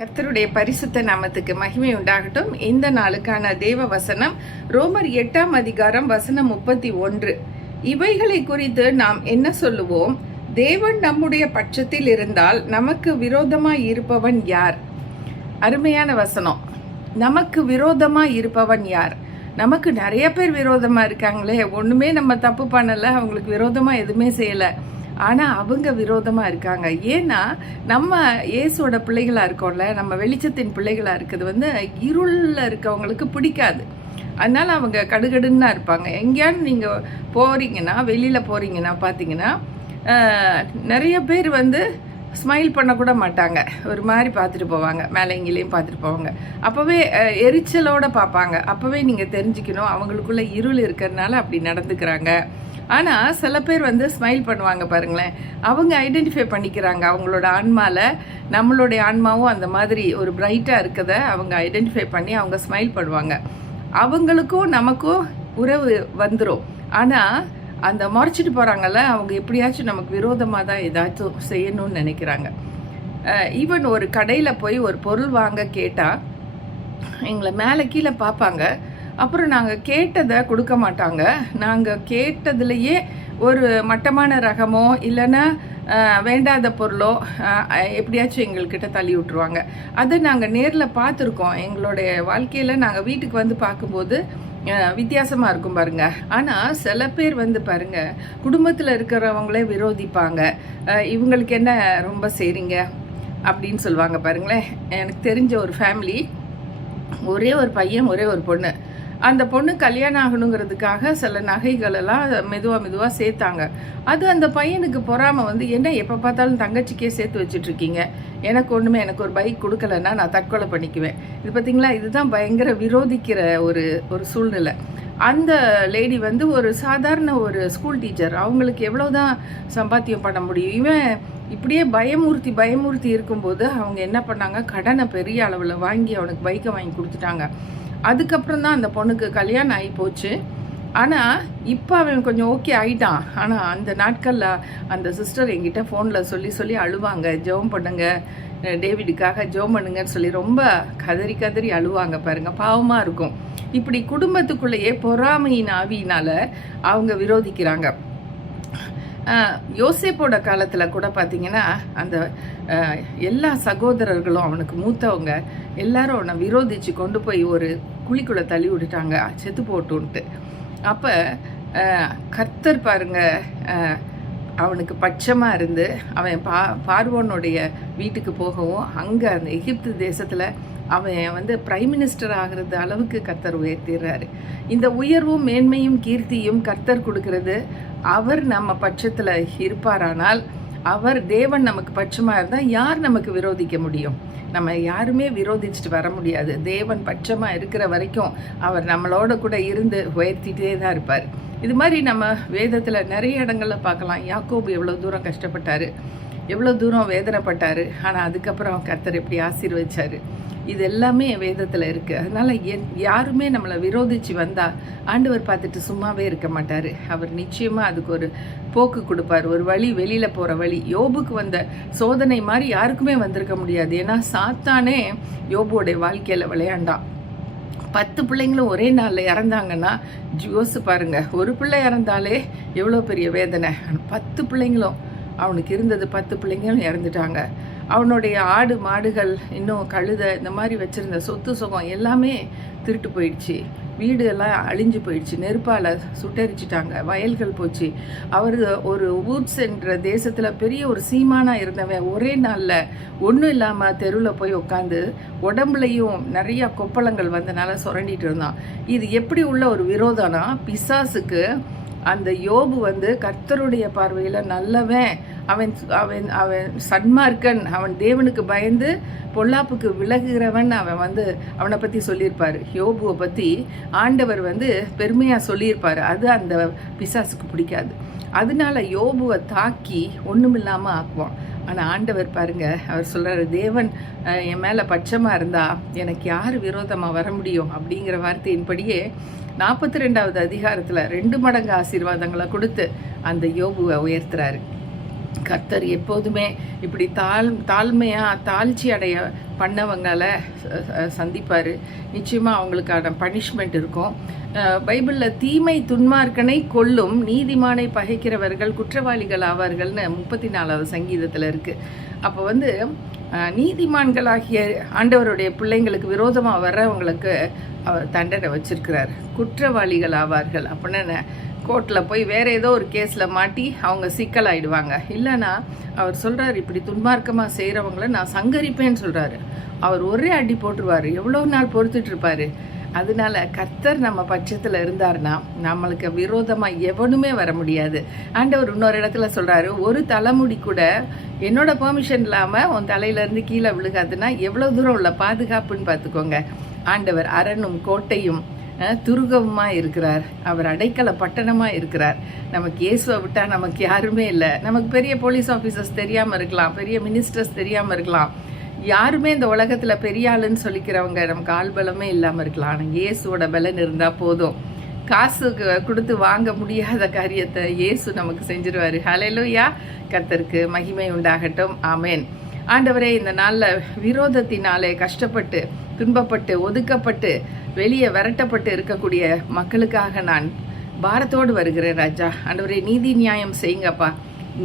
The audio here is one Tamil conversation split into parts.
கர்த்தருடைய பரிசுத்த நாமத்துக்கு மகிமை உண்டாகட்டும். இந்த நாளுக்கான தேவ வசனம் ரோமர் 8ஆம் அதிகாரம் வசனம் 31. இவைகளை குறித்து நாம் என்ன சொல்லுவோம்? தேவன் நம்முடைய பட்சத்தில் இருந்தால் நமக்கு விரோதமாய் இருப்பவன் யார்? அருமையான வசனம். நமக்கு விரோதமாய் இருப்பவன் யார்? நமக்கு நிறைய பேர் விரோதமா இருக்காங்களே, ஒண்ணுமே நம்ம தப்பு பண்ணல, அவங்களுக்கு விரோதமா எதுவுமே செய்யல, ஆனால் அவங்க விரோதமாக இருக்காங்க. ஏன்னா நம்ம இயேசுவோட பிள்ளைகளாக இருக்கோம்ல, நம்ம வெளிச்சத்தின் பிள்ளைகளாக இருக்கிறது இருளில் இருக்கவங்களுக்கு பிடிக்காது. அதனால் அவங்க கடுகடுன்னு தான் இருப்பாங்க. எங்கேயானு நீங்கள் போகிறீங்கன்னா, வெளியில் போகிறீங்கன்னா பார்த்தீங்கன்னா நிறைய பேர் ஸ்மைல் பண்ணக்கூட மாட்டாங்க, ஒரு மாதிரி பார்த்துட்டு போவாங்க, மேலே இங்கேயும் பார்த்துட்டு போவாங்க. அப்போவே எரிச்சலோடு பார்ப்பாங்க. அப்போவே நீங்கள் தெரிஞ்சுக்கணும் அவங்களுக்குள்ள இருள் இருக்கிறதுனால அப்படி நடந்துக்கிறாங்க. ஆனால் சில பேர் ஸ்மைல் பண்ணுவாங்க பாருங்களேன், அவங்க ஐடென்டிஃபை பண்ணிக்கிறாங்க அவங்களோட ஆன்மாவில். நம்மளுடைய ஆன்மாவும் அந்த மாதிரி ஒரு பிரைட்டாக இருக்கத அவங்க ஐடென்டிஃபை பண்ணி அவங்க ஸ்மைல் பண்ணுவாங்க. அவங்களுக்கும் நமக்கும் உறவு வந்துடும். ஆனால் அந்த மறைச்சிட்டு போகிறாங்கல்ல, அவங்க எப்படியாச்சும் நமக்கு விரோதமாக தான் ஏதாச்சும் செய்யணும்னு நினைக்கிறாங்க. ஈவன் ஒரு கடையில் போய் ஒரு பொருள் வாங்க கேட்டால் எங்களை மேலே கீழே பார்ப்பாங்க. அப்புறம் நாங்கள் கேட்டதை கொடுக்க மாட்டாங்க. நாங்கள் கேட்டதுலேயே ஒரு மட்டமான ரகமோ இல்லைன்னா வேண்டாத பொருளோ எப்படியாச்சும் எங்கள்கிட்ட தள்ளி விட்டுருவாங்க. அதை நாங்கள் நேரில் பார்த்துருக்கோம். எங்களுடைய வாழ்க்கையில் நாங்கள் வீட்டுக்கு பார்க்கும்போது வித்தியாசமாக இருக்கும் பாருங்க. ஆனால் சில பேர் பாருங்க, குடும்பத்தில் இருக்கிறவங்களே விரோதிப்பாங்க. இவங்களுக்கு என்ன ரொம்ப செய்கிறீங்க அப்படின்னு சொல்லுவாங்க பாருங்களேன். எனக்கு தெரிஞ்ச ஒரு ஃபேமிலி, ஒரே ஒரு பையன் ஒரே ஒரு பொண்ணு. அந்த பொண்ணு கல்யாணம் ஆகணுங்கிறதுக்காக சில நகைகளெல்லாம் மெதுவாக சேர்த்தாங்க. அது அந்த பையனுக்கு பொறாமல் என்ன எப்போ பார்த்தாலும் தங்கச்சிக்கே சேர்த்து வச்சுட்ருக்கீங்க, எனக்கு ஒன்றுமே, எனக்கு ஒரு பைக் கொடுக்கலன்னா நான் தற்கொலை பண்ணிக்குவேன். இது பார்த்திங்களா, இதுதான் பயங்கர விரோதிக்கிற ஒரு சூழ்நிலை. அந்த லேடி ஒரு சாதாரண ஒரு ஸ்கூல் டீச்சர். அவங்களுக்கு எவ்வளோதான் சம்பாத்தியம் பண்ண முடியும்? இவன் இப்படியே பயமூர்த்தி இருக்கும்போது அவங்க என்ன பண்ணாங்க, கடனை பெரிய அளவில் வாங்கி அவனுக்கு பைக்கை வாங்கி கொடுத்துட்டாங்க. அதுக்கப்புறம் தான் அந்த பொண்ணுக்கு கல்யாணம் ஆகி போச்சு. ஆனால் இப்போ அவன் கொஞ்சம் ஓகே ஆகிட்டான். ஆனால் அந்த நாட்களில் அந்த சிஸ்டர் என்கிட்ட ஃபோனில் சொல்லி அழுவாங்க, ஜெபம் பண்ணுங்க, டேவிடுக்காக ஜெபம் பண்ணுங்கன்னு சொல்லி ரொம்ப கதறி அழுவாங்க பாருங்க. பாவமாக இருக்கும். இப்படி குடும்பத்துக்குள்ளேயே பொறாமையின் ஆவியினால் அவங்க விரோதிக்கிறாங்க. யோசேப்போட காலத்தில் கூட பார்த்தீங்கன்னா அந்த எல்லா சகோதரர்களும், அவனுக்கு மூத்தவங்க எல்லாரும் அவனை விரோதித்து கொண்டு போய் ஒரு குழிக்குள்ளே தள்ளி விட்டுட்டாங்க, செத்து போட்டுன்ட்டு. அப்போ கர்த்தர் பாருங்க அவனுக்கு பட்சமாக இருந்து அவன் பார்வோனுடைய வீட்டுக்கு போகவும் அங்கே அந்த எகிப்து தேசத்தில் அவன் பிரைம் மினிஸ்டர் ஆகிறது அளவுக்கு கர்த்தர் உயர்த்திடுறாரு. இந்த உயர்வும் மேன்மையும் கீர்த்தியும் கர்த்தர் கொடுக்கறது. அவர் நம்ம பட்சத்தில் இருப்பாரானால், அவர் தேவன் நமக்கு பட்சமாக இருந்தால் யார் நமக்கு விரோதிக்க முடியும்? நம்ம யாருமே விரோதிச்சுட்டு வர முடியாது. தேவன் பட்சமாக இருக்கிற வரைக்கும் அவர் நம்மளோட கூட இருந்து உயர்த்திட்டே தான் இருப்பார். இது மாதிரி நம்ம வேதத்தில் நிறைய இடங்களில் பார்க்கலாம். யாக்கோபு எவ்வளோ தூரம் கஷ்டப்பட்டார், எவ்வளோ தூரம் வேதனைப்பட்டார். ஆனால் அதுக்கப்புறம் கர்த்தர் எப்படி ஆசீர்வதிச்சார், இது எல்லாமே வேதத்தில் இருக்குது. அதனால் யாருமே நம்மளை விரோதித்து வந்தால் ஆண்டவர் பார்த்துட்டு சும்மாவே இருக்க மாட்டார். அவர் நிச்சயமாக அதுக்கு ஒரு போக்கு கொடுப்பார், ஒரு வழி, வெளியில் போகிற வழி. யோபுக்கு வந்த சோதனை மாதிரி யாருக்குமே வந்திருக்க முடியாது. ஏன்னா சாத்தானே யோபுவோடைய வாழ்க்கையில் விளையாண்டான். 10 பிள்ளைங்களும் ஒரே நாளில் இறந்தாங்கன்னா யோசிச்சு பாருங்க. ஒரு பிள்ளை இறந்தாலே எவ்வளோ பெரிய வேதனை. 10 பிள்ளைங்களும், அவனுக்கு இருந்தது 10 பிள்ளைங்களும் இறந்துட்டாங்க. அவனுடைய ஆடு மாடுகள், இன்னும் கழுதை, இந்த மாதிரி வச்சுருந்த சொத்து சுகம் எல்லாமே திருட்டு போயிடுச்சு. வீடு எல்லாம் அழிஞ்சு போயிடுச்சு, நெருப்பால் சுட்டரிச்சிட்டாங்க, வயல்கள் போச்சு. அவர் ஒரு வூட்ஸ் என்ற தேசத்தில் பெரிய ஒரு சீமானாக இருந்தவன் ஒரே நாளில் ஒன்றும் இல்லாமல் தெருவில் போய் உட்காந்து உடம்புலையும் நிறையா கொப்பளங்கள் வந்தனால சுரண்டிட்டு இருந்தான். இது எப்படி உள்ள ஒரு விரோதம்னா, பிசாசுக்கு அந்த யோபு கர்த்தருடைய பார்வையில் நல்லவன், அவன் அவன் அவன் சன்மார்க்கன், அவன் தேவனுக்கு பயந்து பொல்லாப்புக்கு விலகுகிறவன் அவன் அவனை பற்றி சொல்லியிருப்பார். யோபுவை பற்றி ஆண்டவர் பெருமையாக சொல்லியிருப்பார். அது அந்த பிசாசுக்கு பிடிக்காது. அதனால யோபுவை தாக்கி ஒன்றுமில்லாமல் ஆக்குவான். ஆனால் ஆண்டவர் பாருங்க, அவர் சொல்கிறார், தேவன் என் மேலே பட்சமாக இருந்தால் எனக்கு யார் விரோதமாக வர முடியும் அப்படிங்கிற வார்த்தையின்படியே 42வது அதிகாரத்தில் 2 மடங்கு ஆசீர்வாதங்களை கொடுத்து அந்த யோபுவை உயர்த்துறாரு. கர்த்தர் எப்போதுமே இப்படி தாழ்ச்சி அடைய பண்ணவங்களை சந்திப்பார். நிச்சயமாக அவங்களுக்கான பனிஷ்மெண்ட் இருக்கும். பைபிளில் தீமை துன்மார்க்கனை கொல்லும், நீதிமானை பகைக்கிறவர்கள் குற்றவாளிகள் ஆவார்கள்னு 34வது சங்கீதத்தில் இருக்குது. அப்போ நீதிமான்களாகிய ஆண்டவருடைய பிள்ளைங்களுக்கு விரோதமாக வர்றவங்களுக்கு அவர் தண்டனை வச்சிருக்கிறார். குற்றவாளிகள் ஆவார்கள் அப்படின்னா கோர்ட்டில் போய் வேறு ஏதோ ஒரு கேஸில் மாட்டி அவங்க சிக்கலாயிடுவாங்க. இல்லைன்னா அவர் சொல்கிறார், இப்படி துன்மார்க்கமாக செய்கிறவங்கள நான் சங்கரிப்பேன்னு சொல்கிறாரு. அவர் ஒரே அடி போட்டுருவார். எவ்வளோ நாள் பொறுத்துட்டு இருப்பார். அதனால கர்த்தர் நம்ம பட்சத்தில் இருந்தார்னா நம்மளுக்கு விரோதமாக எவனுமே வர முடியாது. ஆண்டவர் இன்னொரு இடத்துல சொல்கிறாரு, ஒரு தலைமுடி கூட என்னோட பெர்மிஷன் இல்லாமல் உன் தலையிலேருந்து கீழே விழுகாதுன்னா எவ்வளோ தூரம் உள்ள பாதுகாப்புன்னு பார்த்துக்கோங்க. ஆண்டவர் அரணும் கோட்டையும் துருகமாக இருக்கிறார். அவர் அடைக்கல பட்டணமாக இருக்கிறார். நமக்கு இயேசுவை விட்டால் நமக்கு யாருமே இல்லை. நமக்கு பெரிய போலீஸ் ஆஃபீஸர்ஸ் தெரியாமல் இருக்கலாம், பெரிய மினிஸ்டர்ஸ் தெரியாமல் இருக்கலாம், யாருமே இந்த உலகத்தில் பெரிய ஆளுன்னு சொல்லிக்கிறவங்க நமக்கு ஆள்பலமே இல்லாமல் இருக்கலாம். ஆனால் இயேசுவோட பலன் இருந்தால் போதும். காசுக்கு கொடுத்து வாங்க முடியாத காரியத்தை இயேசு நமக்கு செஞ்சிருவார். ஹல்லேலூயா. கர்த்தருக்கு மகிமை உண்டாகட்டும். ஆமேன். ஆண்டவரே, இந்த நாளில் விரோதத்தினாலே கஷ்டப்பட்டு துன்பப்பட்டு ஒதுக்கப்பட்டு வெளியே விரட்டப்பட்டு இருக்கக்கூடிய மக்களுக்காக நான் பாரத்தோடு வருகிறேன் ராஜா. ஆண்டவரே, நீதி நியாயம் செய்யுங்கப்பா.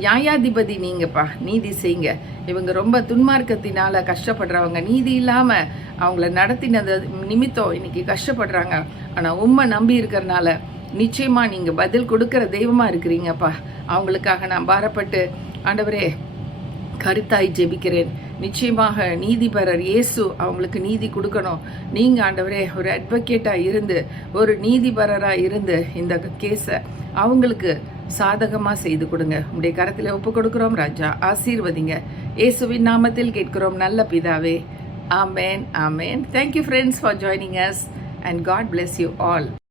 நியாயாதிபதி நீங்கப்பா, நீதி செய்யுங்க. இவங்க ரொம்ப துன்மார்க்கத்தினால கஷ்டப்படுறவங்க, நீதி இல்லாமல் அவங்கள நடத்தினது நிமித்தம் இன்னைக்கு கஷ்டப்படுறாங்க. ஆனால் உண்மை நம்பி இருக்கிறனால நிச்சயமாக நீங்கள் பதில் கொடுக்குற தெய்வமாக இருக்கிறீங்கப்பா. அவங்களுக்காக நான் பாரப்பட்டு ஆண்டவரே கருத்தாய் ஜெபிக்கிறேன். நிச்சயமாக நீதிபரர் இயேசு அவங்களுக்கு நீதி கொடுக்கணும். நீங்கள் ஆண்டவரே ஒரு அட்வொகேட்டாக இருந்து ஒரு நீதிபரராக இருந்து இந்த கேஸை அவங்களுக்கு சாதகமாக செய்து கொடுங்க. உங்களுடைய கரத்தில் ஒப்பு கொடுக்குறோம் ராஜா. ஆசீர்வதிங்க. இயேசுவின் நாமத்தில் கேட்கிறோம் நல்ல பிதாவே. ஆமேன். ஆமேன். Thank you friends for joining us and God bless you all.